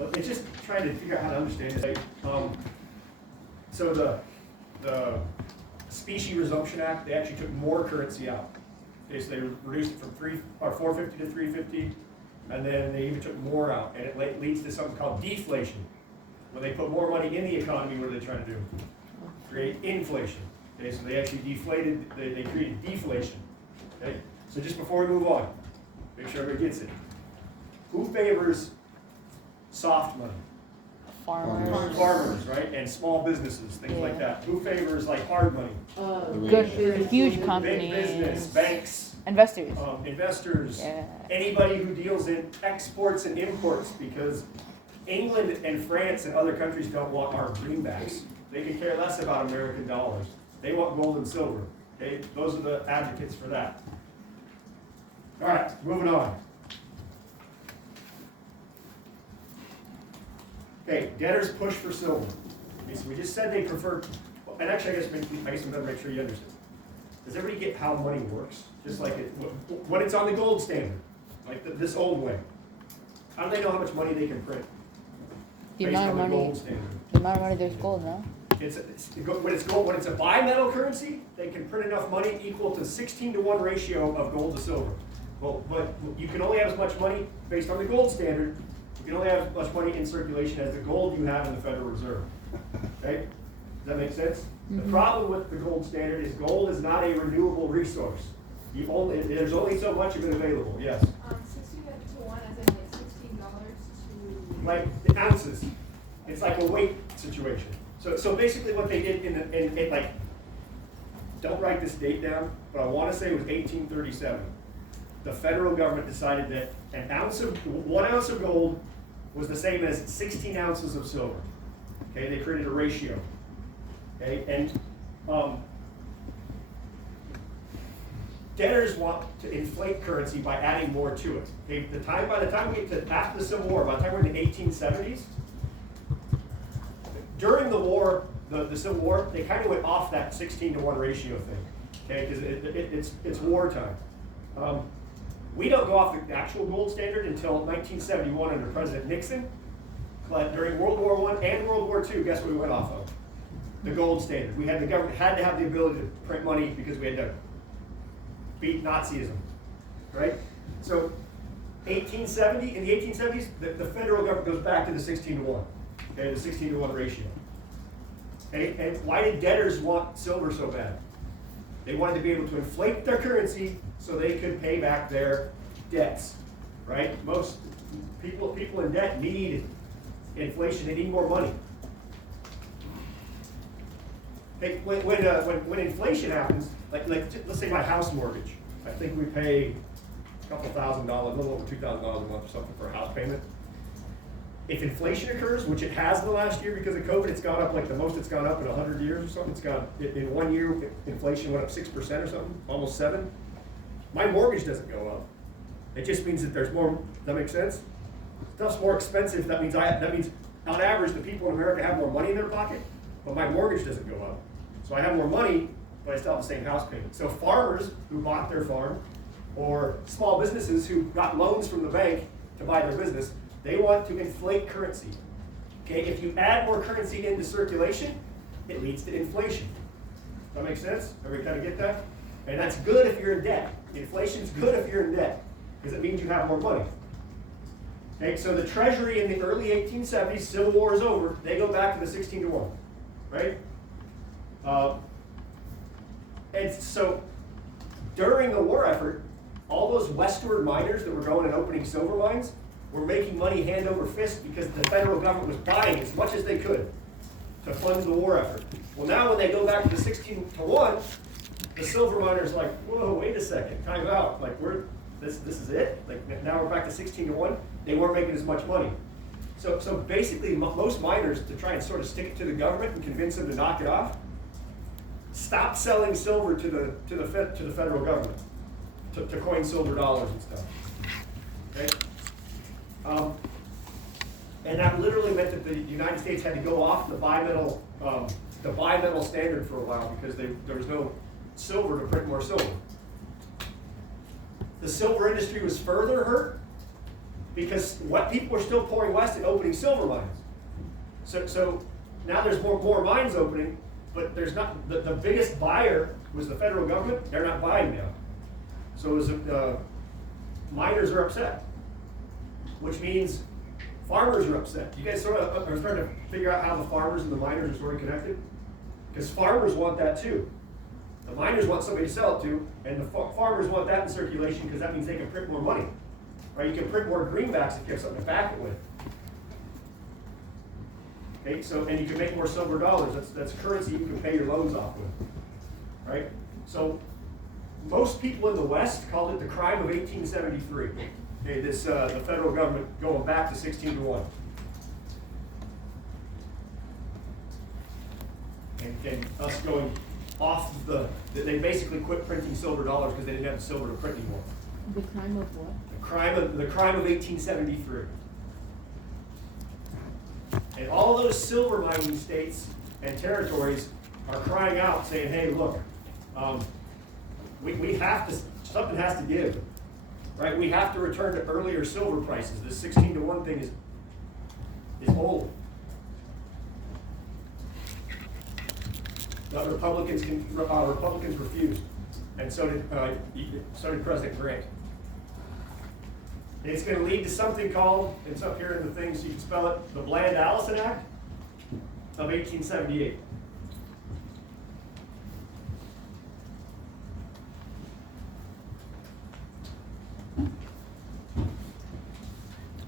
It's just trying to figure out how to understand it. So the Specie Resumption Act, they actually took more currency out. Okay, so they reduced it from 450 to 350, and then they even took more out, and it leads to something called deflation. When they put more money in the economy, what are they trying to do? Create inflation. Okay, so they actually deflated, they created deflation. Okay, so just before we move on, make sure everybody gets it. Who favors soft money? Farmers, right? And small businesses, things like that. Who favors like hard money? Good, huge companies. Big business, banks. Investors. Investors. Yeah. Anybody who deals in exports and imports, because England and France and other countries don't want our greenbacks. They could care less about American dollars. They want gold and silver. Okay? Those are the advocates for that. All right, moving on. Okay, debtors push for silver. Okay, so we just said they prefer, and actually I guess we better make sure you understand. Does everybody get how money works? Just like when it's on the gold standard, like this old way. How do they know how much money they can print? The Based amount on of the money. gold standard. The amount of money there's gold, no? When it's gold, when it's a bimetal currency, they can print enough money equal to 16-to-1 ratio of gold to silver. Well, but you can only have as much money based on the gold standard. You can only have as much money in circulation as the gold you have in the Federal Reserve. Okay? Does that make sense? Mm-hmm. The problem with the gold standard is gold is not a renewable resource. There's only so much of it available. Yes? 16-to-1 as in like $16 to... Like the ounces. It's like a weight situation. So basically what they did in like, don't write this date down, but I want to say it was 1837. The federal government decided that 1 ounce of gold was the same as 16 ounces of silver. Okay, they created a ratio. Okay, and debtors want to inflate currency by adding more to it. Okay, by the time we get to after the Civil War, by the time we're in the 1870s, during the war, the Civil War, they kind of went off that 16-to-1 ratio thing. Okay, because it's wartime. We don't go off the actual gold standard until 1971 under President Nixon. But during World War I and World War II, guess what we went off of? The gold standard. The government had to have the ability to print money because we had to beat Nazism, right? So 1870, in the 1870s, the federal government goes back to the 16-to-1, okay, the 16-to-1 ratio. Okay? And why did debtors want silver so bad? They wanted to be able to inflate their currency so they could pay back their debts, right? Most people in debt need inflation. They need more money. Hey, when inflation happens, like let's say my house mortgage, I think we pay a couple $1,000, a little over $2,000 a month or something for a house payment. If inflation occurs, which it has in the last year because of COVID, it's gone up like the most it's gone up in 100 years or something. It's gone in 1 year, inflation went up 6% or something, almost 7%. My mortgage doesn't go up. It just means that there's more. Does that make sense? Stuff's more expensive. That means on average the people in America have more money in their pocket, but my mortgage doesn't go up. So I have more money, but I still have the same house payment. So farmers who bought their farm, or small businesses who got loans from the bank to buy their business, they want to inflate currency. Okay, if you add more currency into circulation, it leads to inflation. Does that make sense? Everybody kind of get that? And that's good if you're in debt. Inflation's good if you're in debt, because it means you have more money. Okay, so the Treasury in the early 1870s, Civil War is over, they go back to the 16-to-1, right? And so during the war effort, all those westward miners that were going and opening silver mines were making money hand over fist because the federal government was buying as much as they could to fund the war effort. Well, now when they go back to the 16-to-1, the silver miners are like, whoa, wait a second, time out. Like this is it? Like now we're back to 16-to-1. They weren't making as much money. So basically, most miners, to try and sort of stick it to the government and convince them to knock it off, stop selling silver to the federal government to coin silver dollars and stuff. Okay. And that literally meant that the United States had to go off the bimetal standard for a while because there was no silver to print more silver. The silver industry was further hurt because what people are still pouring west and opening silver mines. So now there's more mines opening, but there's not, the biggest buyer was the federal government. They're not buying now. So miners are upset, which means farmers are upset. You guys sort of are starting to figure out how the farmers and the miners are sort of connected? Because farmers want that too. The miners want somebody to sell it to, and the farmers want that in circulation because that means they can print more money. Right? You can print more greenbacks if you have something to back it with. Okay, so, and you can make more silver dollars. That's currency you can pay your loans off with. Right? So most people in the West called it the crime of 1873. Okay, this the federal government going back to 16-1. And us going off they basically quit printing silver dollars because they didn't have the silver to print anymore. The crime of what? The crime of 1873. And all those silver mining states and territories are crying out saying, hey, look, we have to, something has to give, right? We have to return to earlier silver prices. This 16-1 thing is old. The Republicans refused, and so did President Grant. And it's going to lead to something called, it's up here in the things, you can spell it, the Bland-Allison Act of 1878.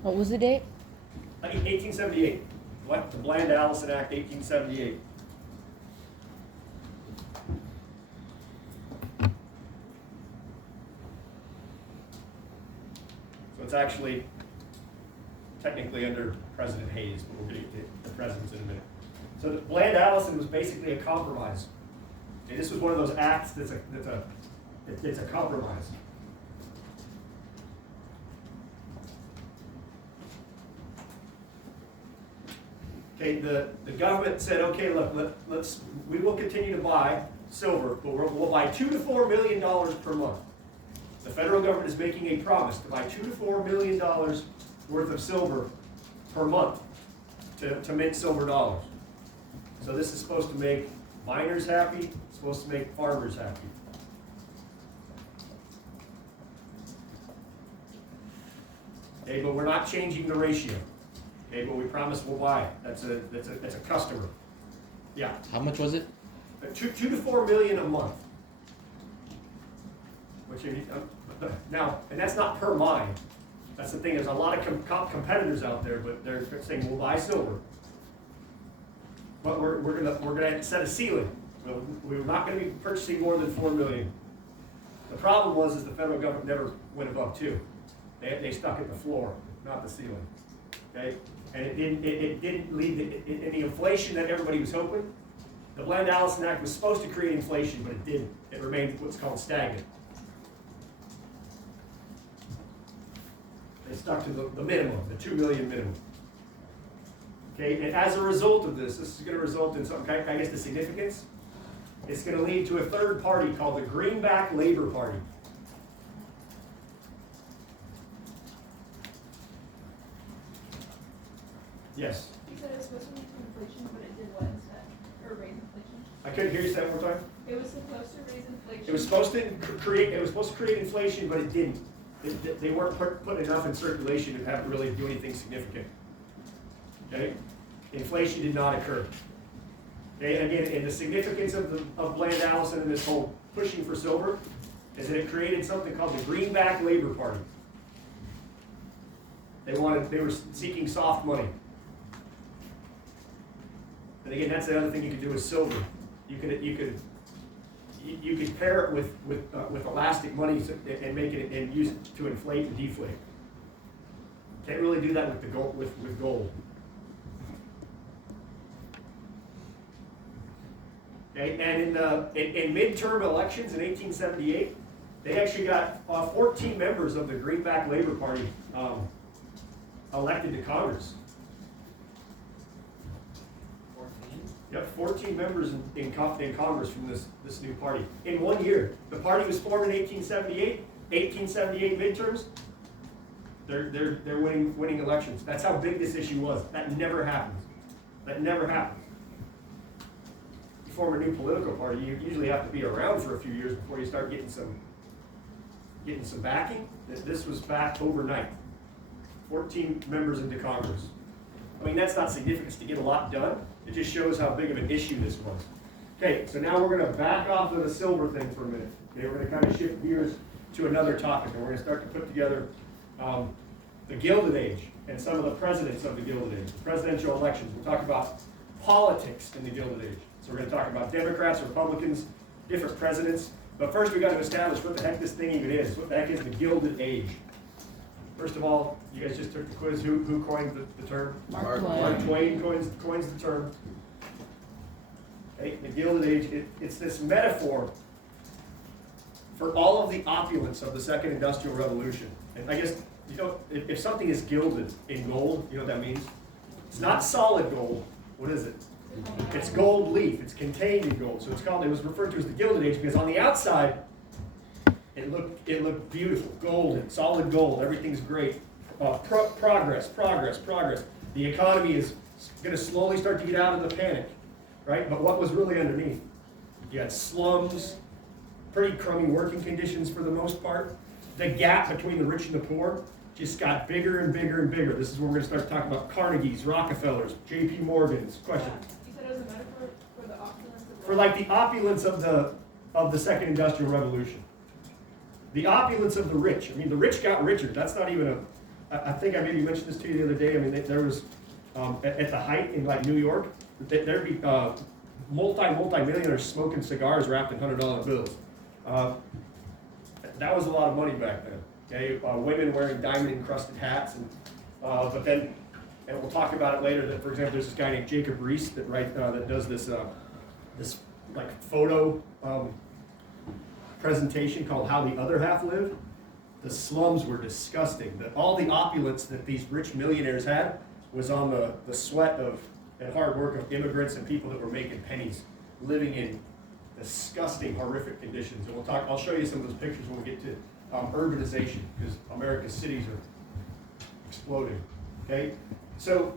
What was the date? 1878. What? The Bland-Allison Act, 1878. So it's actually technically under President Hayes, but we'll get to the presidents in a minute. So the Bland-Allison was basically a compromise. Okay, this was one of those acts that's a compromise. Okay, the government said, okay, look, we will continue to buy silver, but we'll buy $2 to $4 million per month. The federal government is making a promise to buy $2 to $4 million worth of silver per month to mint silver dollars. So this is supposed to make miners happy, it's supposed to make farmers happy. Okay, but we're not changing the ratio. Okay, but we promise we'll buy it. That's a customer. Yeah. How much was it? 2 to 4 million a month. Which now, and that's not per mine. That's the thing. There's a lot of competitors out there, but they're saying we'll buy silver, but we're gonna set a ceiling. We're not going to be purchasing more than 4 million. The problem is the federal government never went above 2. They stuck at the floor, not the ceiling. Okay, and it didn't lead in the inflation that everybody was hoping. The Bland-Allison Act was supposed to create inflation, but it didn't. It remained what's called stagnant. They stuck to the minimum, the 2 million minimum. Okay, and as a result of this is going to result in some, I guess, the significance. It's going to lead to a third party called the Greenback Labor Party. You Yes. said it was supposed to lead to inflation, but it did what instead? Or raise inflation? I couldn't hear you say that one more time. It was supposed to raise inflation. It was supposed to create inflation, but it didn't. They weren't putting enough in circulation to have to really do anything significant. Okay, inflation did not occur. Okay, and again, and the significance of Bland-Allison and this whole pushing for silver is that it created something called the Greenback Labor Party. They were seeking soft money. And again, that's the other thing you could do with silver. You could pair it with elastic money and make it and use it to inflate and deflate. Can't really do that with gold. Okay, and in midterm elections in 1878, they actually got 14 members of the Greenback Labor Party elected to Congress. 14? Yep, 14 members in Congress from this new party in 1 year. The party was formed in 1878. 1878 midterms. They're winning elections. That's how big this issue was. That never happens. That never happens. You form a new political party, you usually have to be around for a few years before you start getting some backing. This was back overnight. 14 members into Congress. I mean, that's not significant to get a lot done. It just shows how big of an issue this was. Okay, so now we're going to back off of the silver thing for a minute. Okay, we're going to kind of shift gears to another topic, and we're going to start to put together the Gilded Age and some of the presidents of the Gilded Age, the presidential elections. We'll talk about politics in the Gilded Age. So we're going to talk about Democrats, Republicans, different presidents. But first we've got to establish what the heck this thing even is. What the heck is the Gilded Age? First of all, you guys just took the quiz. Who coined the term? Mark Twain. Mark Twain coins the term. Okay, the Gilded Age, it's this metaphor for all of the opulence of the Second Industrial Revolution. And I guess, you know, if something is gilded in gold, you know what that means? It's not solid gold. What is it? It's gold leaf. It's contained in gold. So it was referred to as the Gilded Age because on the outside, it looked beautiful. Golden, solid gold. Everything's great. Progress. The economy is going to slowly start to get out of the panic, right? But what was really underneath? You had slums, pretty crummy working conditions for the most part. The gap between the rich and the poor just got bigger and bigger and bigger. This is where we're going to start talking about Carnegie's, Rockefellers, J.P. Morgan's. Question? You said it was a metaphor for the opulence of For like the opulence of the Second Industrial Revolution. The opulence of the rich. I mean, the rich got richer. That's not even I think I maybe mentioned this to you the other day. I mean, there was, at the height in like New York, there'd be multi-millionaires smoking cigars wrapped in $100 bills. That was a lot of money back then. Okay, women wearing diamond-encrusted hats, and but then, and we'll talk about it later. That, for example, there's this guy named Jacob Riis that does this this like photo presentation called "How the Other Half Lived." The slums were disgusting. All the opulence that these rich millionaires had was on the sweat of and hard work of immigrants and people that were making pennies, living in disgusting, horrific conditions. And I'll show you some of those pictures when we get to urbanization, because America's cities are exploding. Okay, so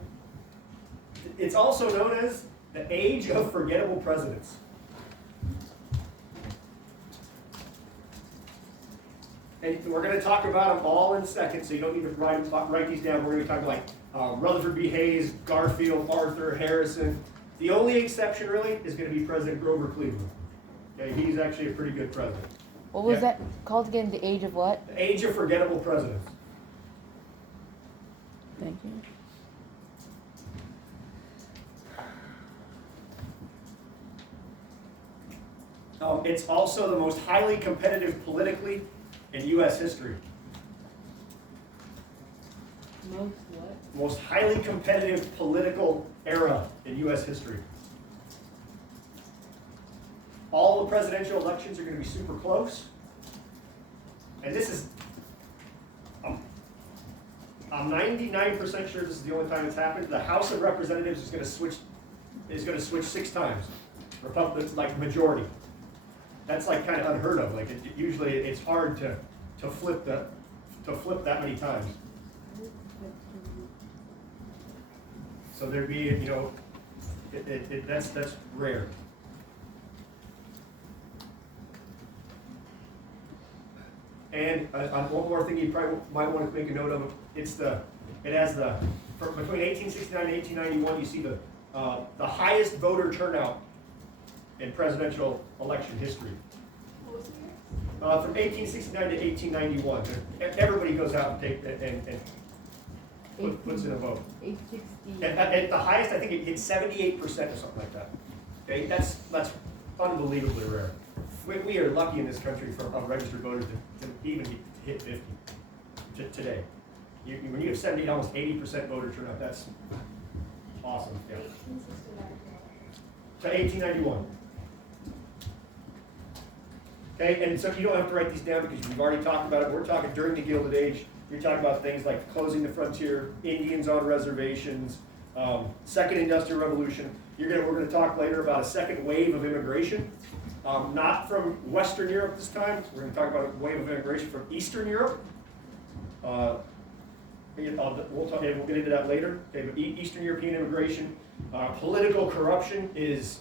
it's also known as the age of forgettable presidents. And we're going to talk about them all in a second, so you don't need to write these down. We're going to talk like Rutherford B. Hayes, Garfield, Arthur, Harrison. The only exception, really, is going to be President Grover Cleveland. Okay, he's actually a pretty good president. What was that called again? The age of what? The age of forgettable presidents. Thank you. It's also the most highly competitive politically in U.S. history. Most what? Most highly competitive political era in U.S. history. All the presidential elections are going to be super close. And this is, I'm 99% sure this is the only time it's happened. The House of Representatives is going to switch 6 times. Republicans, like majority. That's like kind of unheard of. Like usually it's hard to flip that many times. So there'd be, you know, that's rare. And one more thing you probably might want to make a note of, between 1869 and 1891, you see the highest voter turnout in presidential election history. What was the year? From 1869 to 1891, everybody goes out and puts in a vote. 860. At the highest, I think it hit 78% or something like that. Okay, that's unbelievably rare. We are lucky in this country of registered voters to even hit 50 today. When you have 70, almost 80% voter turnout, that's awesome. Yeah. 1869. To 1891. Okay, and so you don't have to write these down because we've already talked about it. We're talking during the Gilded Age. You're talking about things like closing the frontier, Indians on reservations, Second Industrial Revolution. We're going to talk later about a second wave of immigration, not from Western Europe this time. We're going to talk about a wave of immigration from Eastern Europe. We'll get into that later. Okay, but Eastern European immigration, political corruption is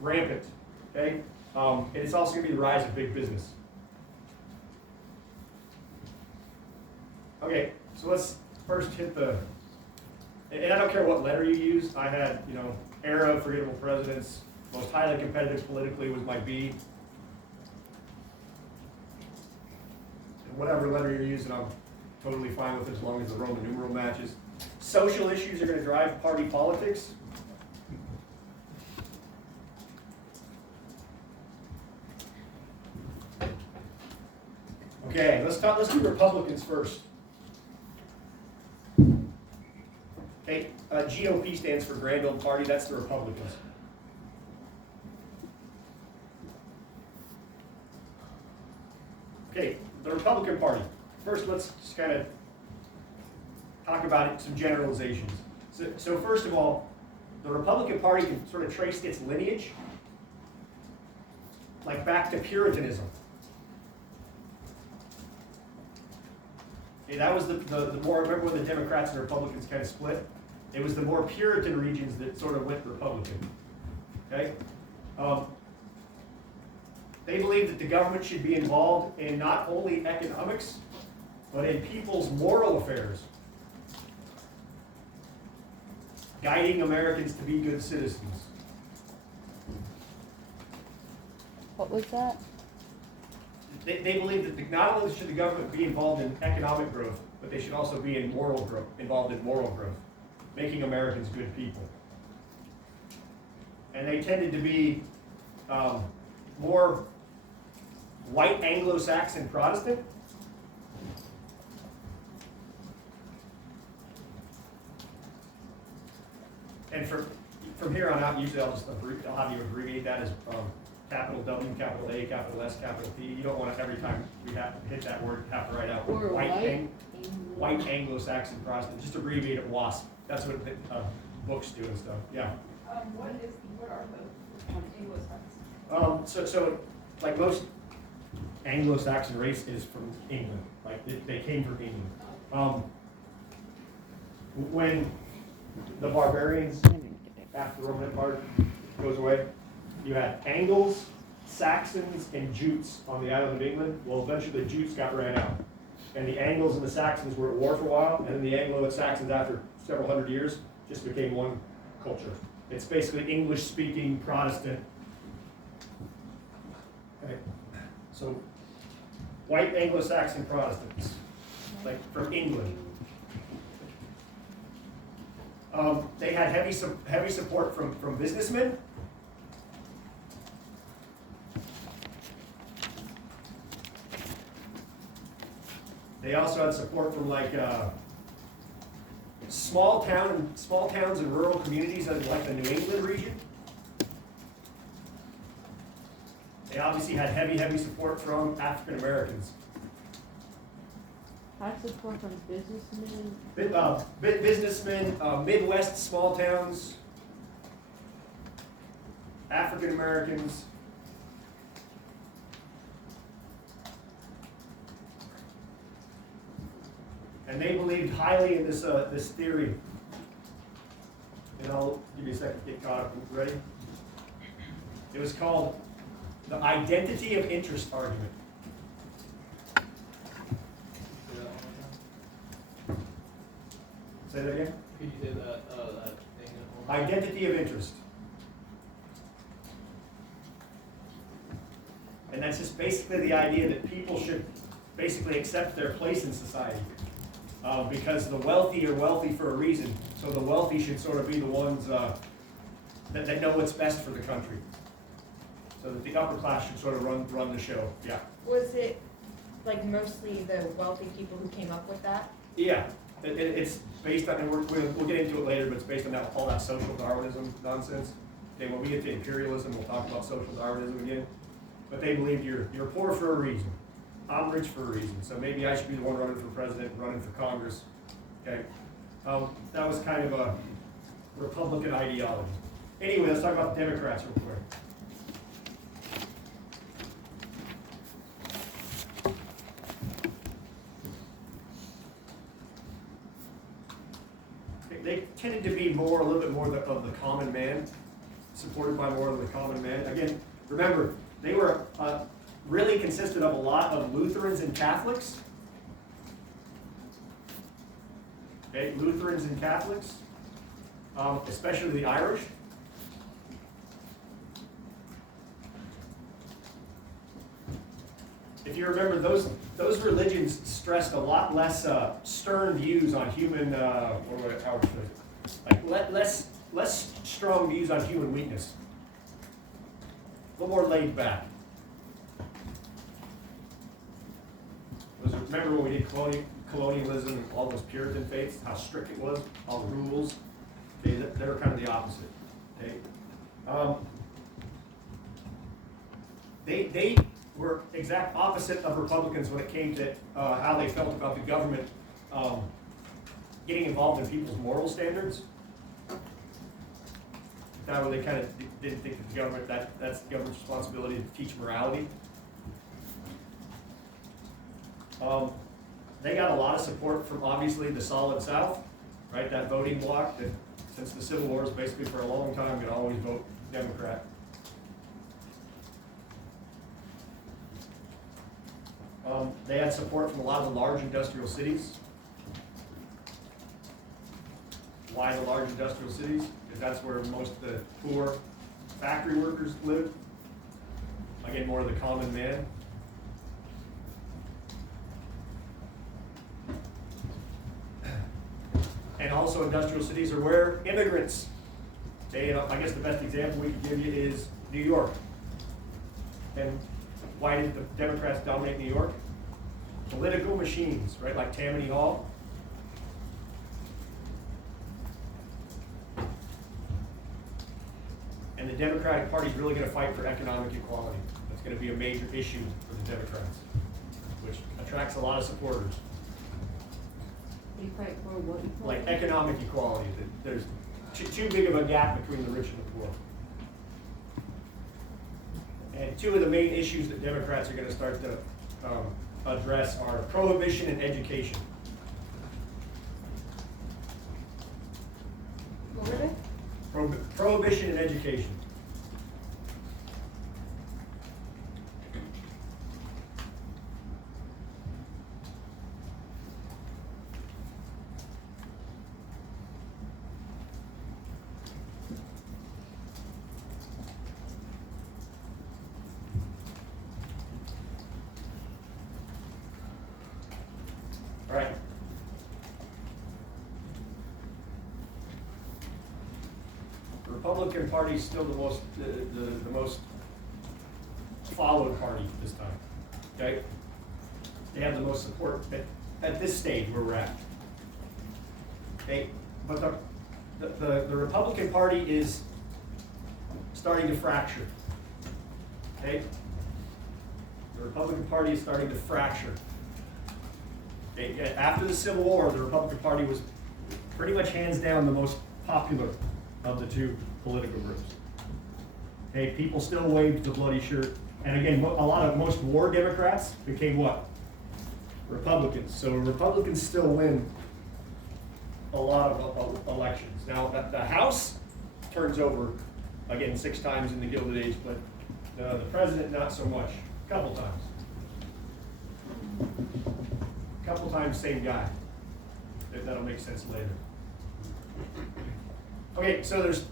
rampant. Okay, and it's also going to be the rise of big business. Okay, so let's first hit the. And I don't care what letter you use. I had, era of forgettable presidents. Most highly competitive politically was my B. And whatever letter you're using, I'm totally fine with it as long as the Roman numeral matches. Social issues are going to drive party politics. Okay, let's do Republicans first. Okay, GOP stands for Grand Old Party. That's the Republicans. Okay, the Republican Party. First, let's just kind of talk about it, some generalizations. So first of all, the Republican Party can sort of trace its lineage, like back to Puritanism. Okay, that was the more, remember when the Democrats and Republicans kind of split? It was the more Puritan regions that sort of went Republican. Okay? They believed that the government should be involved in not only economics, but in people's moral affairs, guiding Americans to be good citizens. What was that? They believe that not only should the government be involved in economic growth, but they should also be in moral growth, involved in moral growth, making Americans good people. And they tended to be more white Anglo-Saxon Protestant. And from here on out, usually I'll have you abbreviate that as capital W, capital A, capital S, capital P. You don't want to, every time we have to hit that word, have to write out Or white Anglo-Saxon Protestant. Just abbreviate it WASP. That's what books do and stuff. Yeah. What are those Anglo-Saxon? So like most Anglo-Saxon race is from England. Like they came from England. When the barbarians, after the Roman Empire goes away, you had Angles, Saxons, and Jutes on the island of England. Well, eventually the Jutes got ran out. And the Angles and the Saxons were at war for a while, and then the Anglo and Saxons, after several hundred years, just became one culture. It's basically English-speaking Protestant. Okay. So, white Anglo-Saxon Protestants, like from England. They had heavy support from businessmen. They also had support from like small towns and rural communities in like the New England region. They obviously had heavy support from African Americans. Had support from businessmen. Businessmen, Midwest small towns, African Americans. And they believed highly in this theory. And I'll give you a second to get caught up. Ready? It was called the identity of interest argument. Say that again? Could you say that thing? Identity of interest. And that's just basically the idea that people should basically accept their place in society. Because the wealthy are wealthy for a reason. So the wealthy should sort of be the ones that know what's best for the country. So that the upper class should sort of run the show. Yeah. Was it like mostly the wealthy people who came up with that? Yeah. It's based on, and we'll get into it later, but it's based on all that social Darwinism nonsense. Okay, when we get to imperialism, we'll talk about social Darwinism again. But they believed you're poor for a reason. I'm rich for a reason. So maybe I should be the one running for president, running for Congress. Okay, that was kind of a Republican ideology. Anyway, let's talk about the Democrats real quick. They tended to be more, a little bit more of the common man, supported by more of the common man. Again, remember, they were really consisted of a lot of Lutherans and Catholics. Okay, Lutherans and Catholics, especially the Irish. If you remember, those religions stressed a lot less stern views on human, less strong views on human weakness. A little more laid back. Remember when we did colonialism and all those Puritan faiths, how strict it was, all the rules? They were kind of the opposite. Okay? They were exact opposite of Republicans when it came to how they felt about the government getting involved in people's moral standards. That way they kind of didn't think that the government, that's the government's responsibility to teach morality. They got a lot of support from obviously the Solid South, right? That voting bloc that since the Civil Wars basically for a long time could always vote Democrat. They had support from a lot of the large industrial cities. Why the large industrial cities? Because that's where most of the poor factory workers live. Again, more of the common man. And also industrial cities are where immigrants, I guess the best example we could give you is New York. And why did the Democrats dominate New York? Political machines, right, like Tammany Hall. And the Democratic Party is really going to fight for economic equality. That's going to be a major issue for the Democrats, which attracts a lot of supporters. You fight for what equality? Like economic equality. There's too big of a gap between the rich and the poor. And two of the main issues that Democrats are going to start to address are prohibition and education. What were they? Prohibition and education. Right. The Republican Party is still the most followed party this time. Okay? They have the most support at this stage where we're at. Okay? But the Republican Party is starting to fracture. Okay? The Republican Party is starting to fracture. After the Civil War, the Republican Party was pretty much hands down the most popular of the two political groups. Okay, people still waved the bloody shirt. And again, most war Democrats became what? Republicans. So Republicans still win a lot of elections. Now, the House turns over, again, 6 times in the Gilded Age, but the president, not so much. A couple times. Couple times, same guy. That'll make sense later. Okay, so there's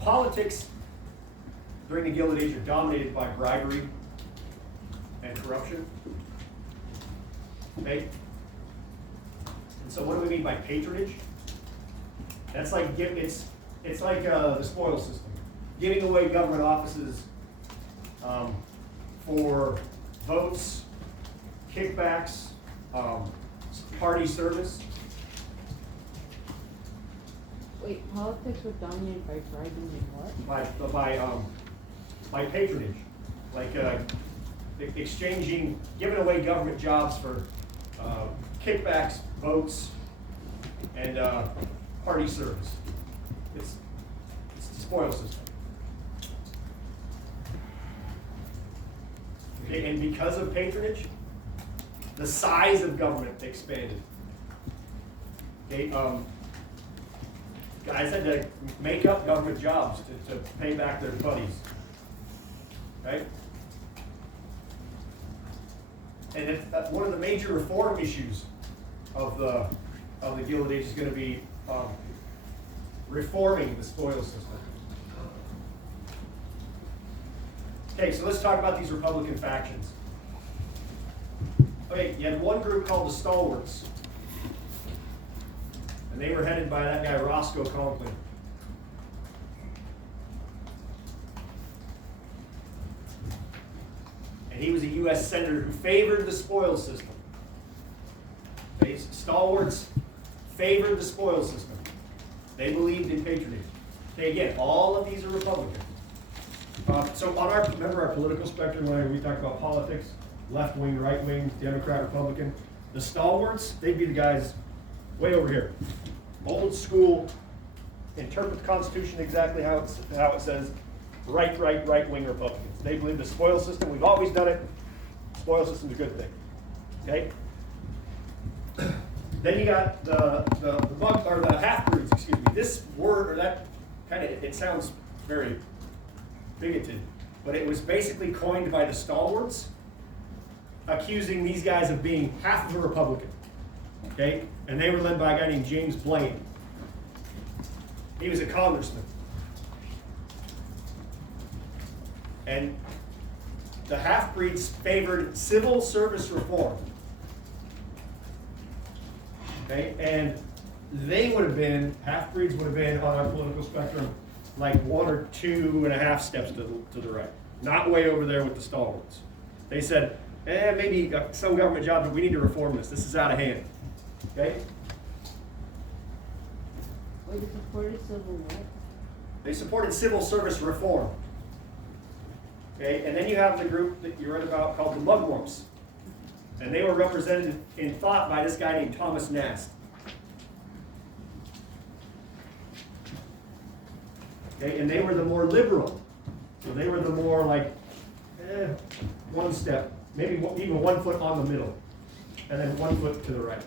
politics during the Gilded Age are dominated by bribery and corruption. Okay? And so what do we mean by patronage? That's like it's like the spoil system, giving away government offices for votes, kickbacks, party service. Wait, politics was dominated by bribing and what? By patronage, like exchanging, giving away government jobs for kickbacks, votes, and party service. It's the spoil system. Okay, and because of patronage, the size of government expanded. Okay, guys had to make up government jobs to pay back their buddies, right? And it's, one of the major reform issues of the Gilded Age is going to be reforming the spoils system. Okay, so let's talk about these Republican factions. Okay, you had one group called the Stalwarts, and they were headed by that guy Roscoe Conklin. And he was a U.S. senator who favored the spoils system. Okay, Stalwarts favored the spoils system. They believed in patronage. Okay, again, all of these are Republican. So on our, remember our political spectrum when we talk about politics, left wing, right wing, Democrat, Republican, the Stalwarts, they'd be the guys way over here. Old school, interpret the Constitution exactly how it says, right wing Republicans. They believe the spoils system, we've always done it, spoils system's a good thing. Okay? Then you got the half-breeds, excuse me. This word, or that kind of, it sounds very bigoted, but it was basically coined by the Stalwarts, accusing these guys of being half of a Republican. Okay? And they were led by a guy named James Blaine. He was a congressman. And the half-breeds favored civil service reform. Okay? And they would have been, half-breeds would have been on our political spectrum like 1 or 2.5 steps to the right. Not way over there with the Stalwarts. They said, maybe some government job, but we need to reform this. This is out of hand. Okay? Wait, they supported civil what? They supported civil service reform. Okay? And then you have the group that you read about called the Mugwumps. And they were represented in thought by this guy named Thomas Nast. Okay? And they were the more liberal. So they were the more like, one step, maybe even 1 foot on the middle, and then 1 foot to the right.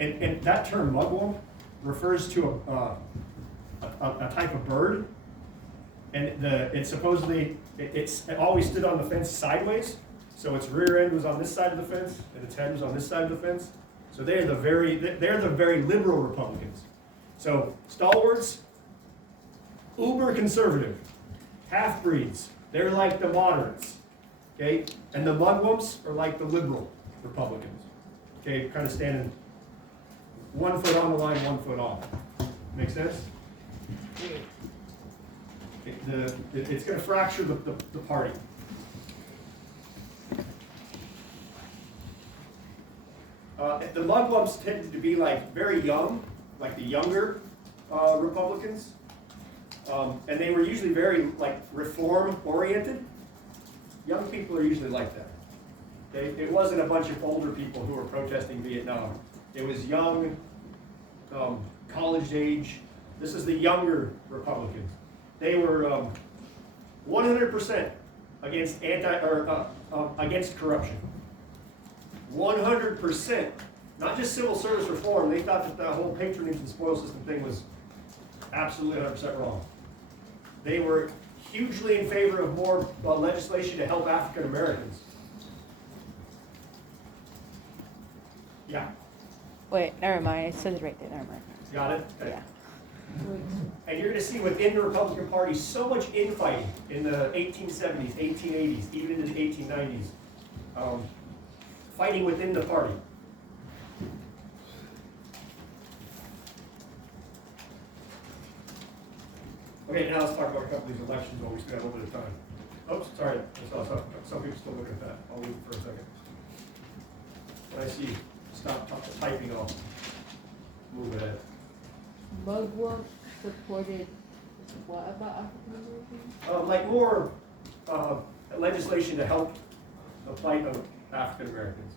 And that term mugwump refers to a type of bird, and it supposedly it always stood on the fence sideways, so its rear end was on this side of the fence and its head was on this side of the fence. So they're the very liberal Republicans. So Stalwarts, uber conservative, half-breeds, they're like the moderates. Okay, and the Mugwumps are like the liberal Republicans. Okay, kind of standing 1 foot on the line, 1 foot off. Make sense? It's going to fracture the party. The Mugwumps tended to be like very young, like the younger Republicans, and they were usually very like reform oriented. Young people are usually like that. Okay? It wasn't a bunch of older people who were protesting Vietnam. It was young, college age. This is the younger Republicans. They were 100% against against corruption. 100%. Not just civil service reform. They thought that the whole patronage and spoil system thing was absolutely 100% wrong. They were hugely in favor of more legislation to help African Americans. Yeah. Wait, never mind. It says right there. Never mind. Got it? Okay. Yeah. And you're going to see within the Republican Party so much infighting in the 1870s, 1880s, even into the 1890s. Fighting within the party. Okay, now let's talk about a couple of these elections while we still have a little bit of time. Oops, sorry. I saw some people still looking at that. I'll leave it for a second. When I see stop typing, I'll move ahead. Mugwump supported what about African Americans? Like more legislation to help the plight of African Americans.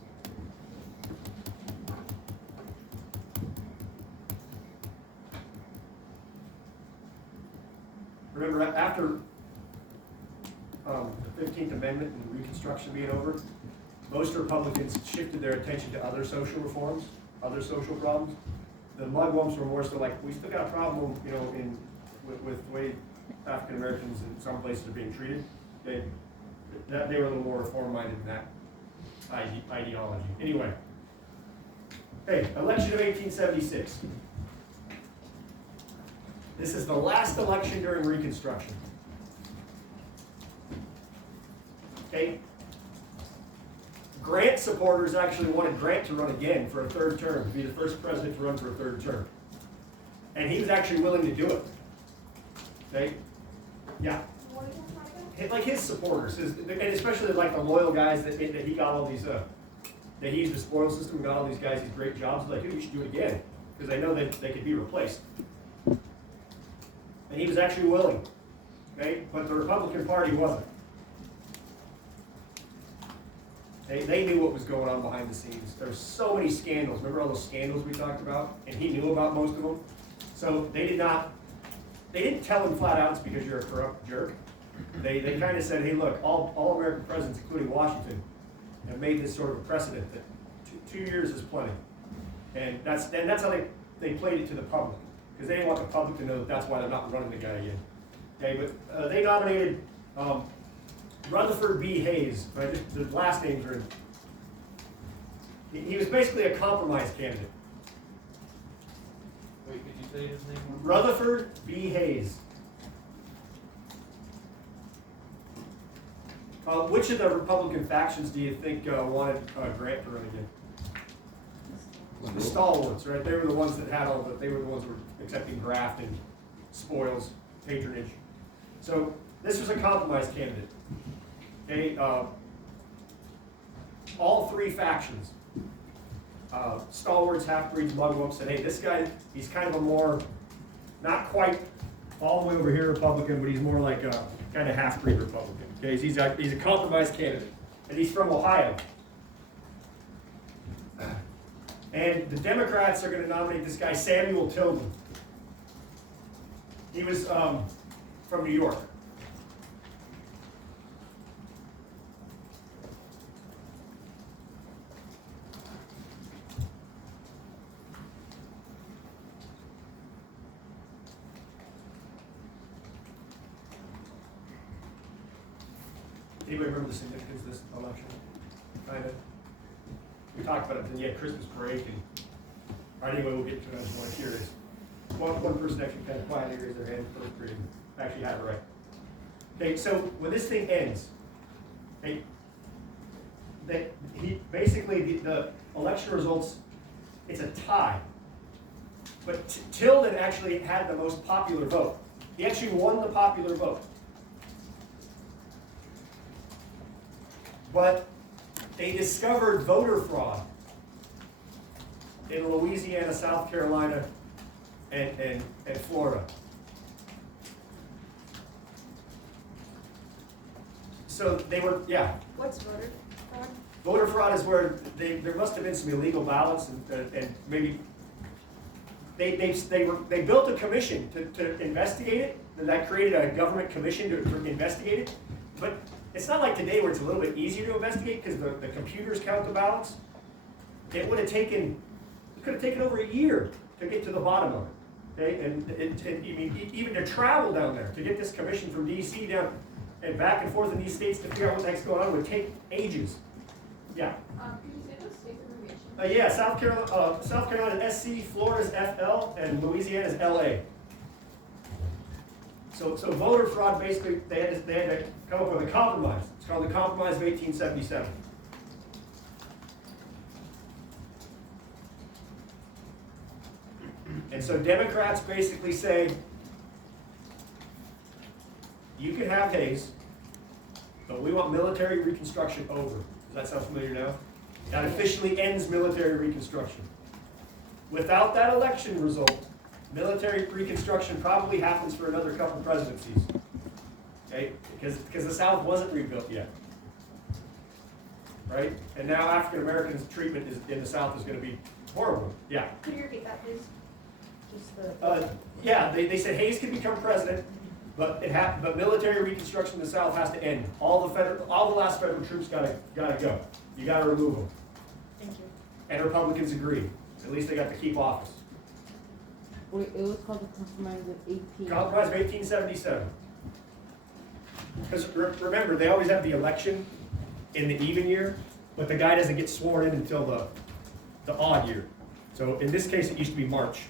Remember, after the 15th Amendment and Reconstruction being over, most Republicans shifted their attention to other social reforms, other social problems. the mugwumps were more so like, we still got a problem, you know, with the way African Americans in some places are being treated. They were a little more reform-minded in that ideology. Anyway, hey, election of 1876. This is the last election during Reconstruction. Okay. Grant supporters actually wanted Grant to run again for a third term, to be the first president to run for a third term. And he was actually willing to do it. Okay? Yeah. What are you talking about? Like his supporters, and especially like the loyal guys that he got all these, that he used the spoil system and got all these guys these great jobs. Like, dude, you should do it again. Because they know that they could be replaced. And he was actually willing. Okay? But the Republican Party wasn't. They knew what was going on behind the scenes. There were so many scandals. Remember all those scandals we talked about? And he knew about most of them. So they didn't tell him flat out it's because you're a corrupt jerk. They kind of said, hey, look, all American presidents, including Washington, have made this sort of a precedent that 2 years is plenty. And that's how they played it to the public. Because they didn't want the public to know that that's why they're not running the guy again. Okay, but they nominated Rutherford B. Hayes, but the last names are in. He was basically a compromise candidate. Wait, could you say his name? Rutherford B. Hayes. Which of the Republican factions do you think wanted Grant to run again? The stalwarts, right? They were the ones that had they were the ones who were accepting graft and spoils, patronage. So this was a compromise candidate. Okay, all three factions, stalwarts, half-breeds, mugwumps, said, hey, this guy, he's kind of a more, not quite all the way over here Republican, but he's more like a kind of half-breed Republican. Okay, he's a compromise candidate, and he's from Ohio. And the Democrats are going to nominate this guy, Samuel Tilden. He was from New York. Anybody remember the significance of this election? Kind of. We talked about it, then you had Christmas break, and all right, anyway, we'll get to it. I just want to hear this. One person actually kind of quietly raised their hand first reading. Actually had it right. Okay, so when this thing ends, okay, basically the election results, it's a tie. But Tilden actually had the most popular vote. He actually won the popular vote. But they discovered voter fraud in Louisiana, South Carolina, and Florida. So they were, yeah. What's voter fraud? Voter fraud is where there must have been some illegal ballots and maybe they built a commission to investigate it. And that created a government commission to investigate it. But it's not like today where it's a little bit easier to investigate because the computers count the ballots. It could have taken over a year to get to the bottom of it. Okay? And even to travel down there, to get this commission from D.C. down and back and forth in these states to figure out what the heck's going on would take ages. Yeah. Could you say those states abbreviations? Yeah, South Carolina is SC, Florida's FL, and Louisiana's LA. So voter fraud, basically, they had to come up with a compromise. It's called the Compromise of 1877. And so Democrats basically say, you can have Hayes, but we want military reconstruction over. Does that sound familiar now? That officially ends military reconstruction. Without that election result, military reconstruction probably happens for another couple presidencies. Okay? Because the South wasn't rebuilt yet. Right? And now African Americans' treatment in the South is going to be horrible. Yeah. Could you repeat that, please? Just the. Yeah, they said Hayes could become president, but military reconstruction in the South has to end. All the last federal troops gotta go. You gotta remove them. Thank you. And Republicans agreed. At least they got to keep office. Wait, it was called the Compromise of 18. Compromise of 1877. Because remember, they always have the election in the even year, but the guy doesn't get sworn in until the odd year. So in this case, it used to be March.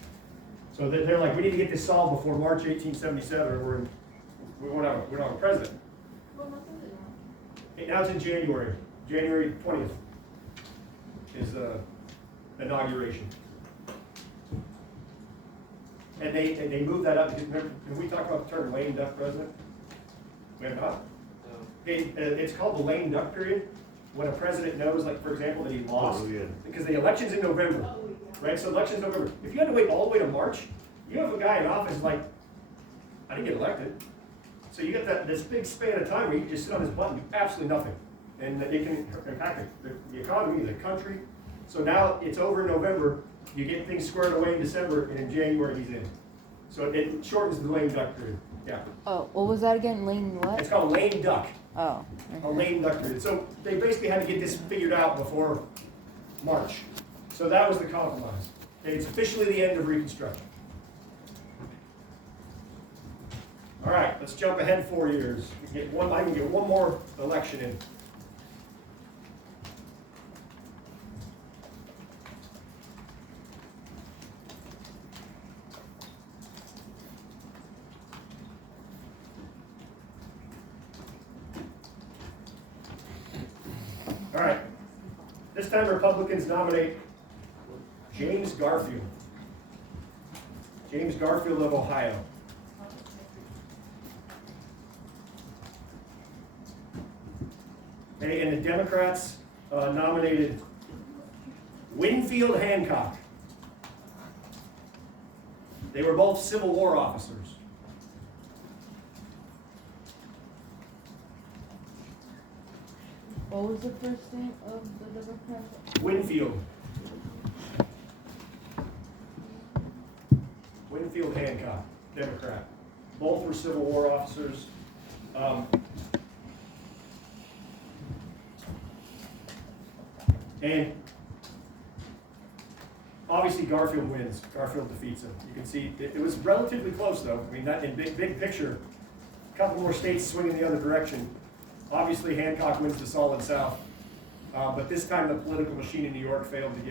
So they're like, we need to get this solved before March 1877, or we won't have a president. What month is it now? Now it's in January. January 20th is inauguration. And they moved that up. Remember, have we talked about the term lame duck president? We have not? It's called the lame duck period, when a president knows, like, for example, that he lost. Oh, yeah. Because the election's in November, Oh, yeah. right? So election's November. If you had to wait all the way to March, you have a guy in office like, I didn't get elected. So you get this big span of time where you can just sit on his butt and do absolutely nothing. And it can impact the economy, the country. So now it's over in November, you get things squared away in December, and in January he's in. So it shortens the lame duck period. Yeah. Oh, what was that again? Lane It's what? called lame duck, Oh. a lame duck period. So they basically had to get this figured out before March. So that was the compromise. Okay, it's officially the end of Reconstruction. All right, let's jump ahead 4 years. I can get one more election in. All right, this time Republicans nominate James Garfield. James Garfield of Ohio. Okay, and the Democrats nominated Winfield Hancock. They were both Civil War officers. What was the first name of the Democrat? Winfield. Winfield Hancock, Democrat. Both were Civil War officers. And obviously Garfield wins. Garfield defeats him. You can see it was relatively close, though. I mean, that in big picture, a couple more states swinging the other direction. Obviously, Hancock wins the Solid South, but this time the political machine in New York failed to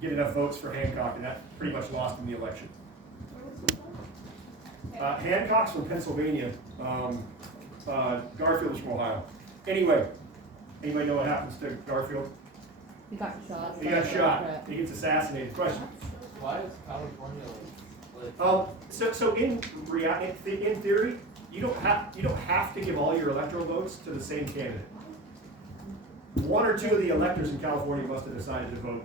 get enough votes for Hancock, and that pretty much lost him the election. Where was it from? Hancock's from Pennsylvania. Garfield is from Ohio. Anyway, anybody know what happens to Garfield? He got shot. He got shot. He gets assassinated. Question. Why is California like? So in theory, you don't have to give all your electoral votes to the same candidate. One or two of the electors in California must have decided to vote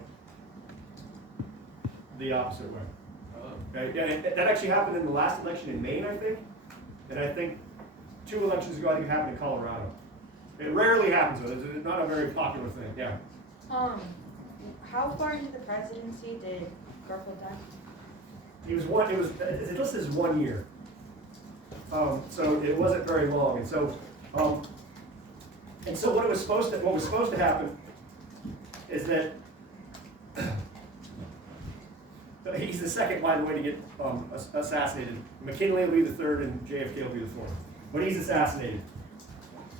the opposite way. Okay? And that actually happened in the last election in Maine, I think. And I think 2 elections ago, I think it happened in Colorado. It rarely happens, though. It's not a very popular thing. Yeah. How far into the presidency did Garfield die? It's listed as 1 year. So it wasn't very long. And so what was supposed to happen is that he's the second, by the way, to get assassinated. McKinley will be the third, and JFK will be the fourth. But he's assassinated.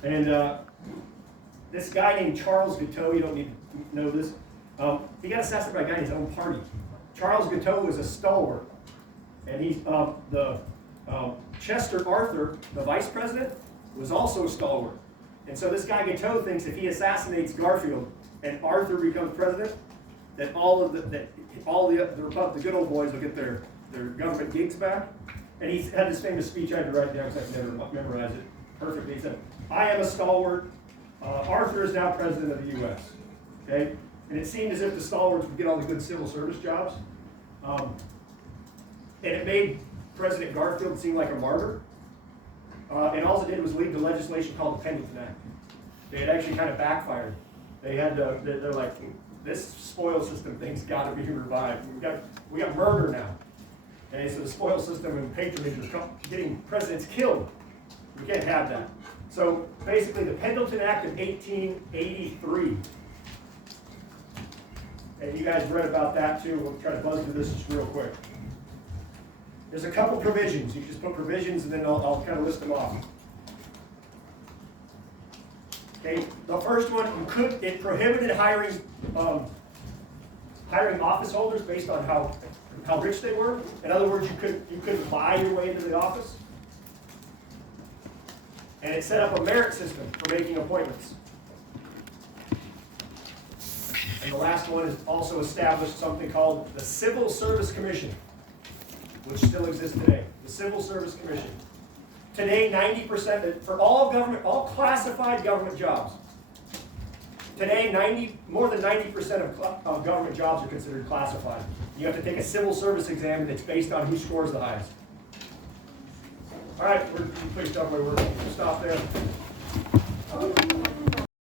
And this guy named Charles Guiteau, you don't need to know this, he got assassinated by a guy in his own party. Charles Guiteau was a stalwart. And he's Chester Arthur, the vice president, was also a stalwart. And so this guy Guiteau thinks if he assassinates Garfield and Arthur becomes president, that all the good old boys will get their government gigs back. And he had this famous speech I had to write down because I could never memorize it perfectly. He said, "I am a stalwart. Arthur is now president of the U.S." Okay, and it seemed as if the stalwarts would get all the good civil service jobs, and it made President Garfield seem like a martyr. And all it did was lead to legislation called the Pendleton Act. It actually kind of backfired. They're like, this spoil system thing's got to be revived. We got murder now. And so the spoil system and patronage is getting presidents killed. We can't have that. So basically the Pendleton Act of 1883 And you guys read about that too. We'll try to buzz through this just real quick. There's a couple provisions. You can just put provisions and then I'll kind of list them off. Okay, the first one, it prohibited hiring office holders based on how rich they were. In other words, you couldn't buy your way into the office. And it set up a merit system for making appointments. And the last one is also established something called the Civil Service Commission, which still exists today. The Civil Service Commission. Today, 90%, for all government, all classified government jobs, today, more than 90% of government jobs are considered classified. You have to take a civil service exam, and it's based on who scores the highest. All right, please stop my work. Stop there.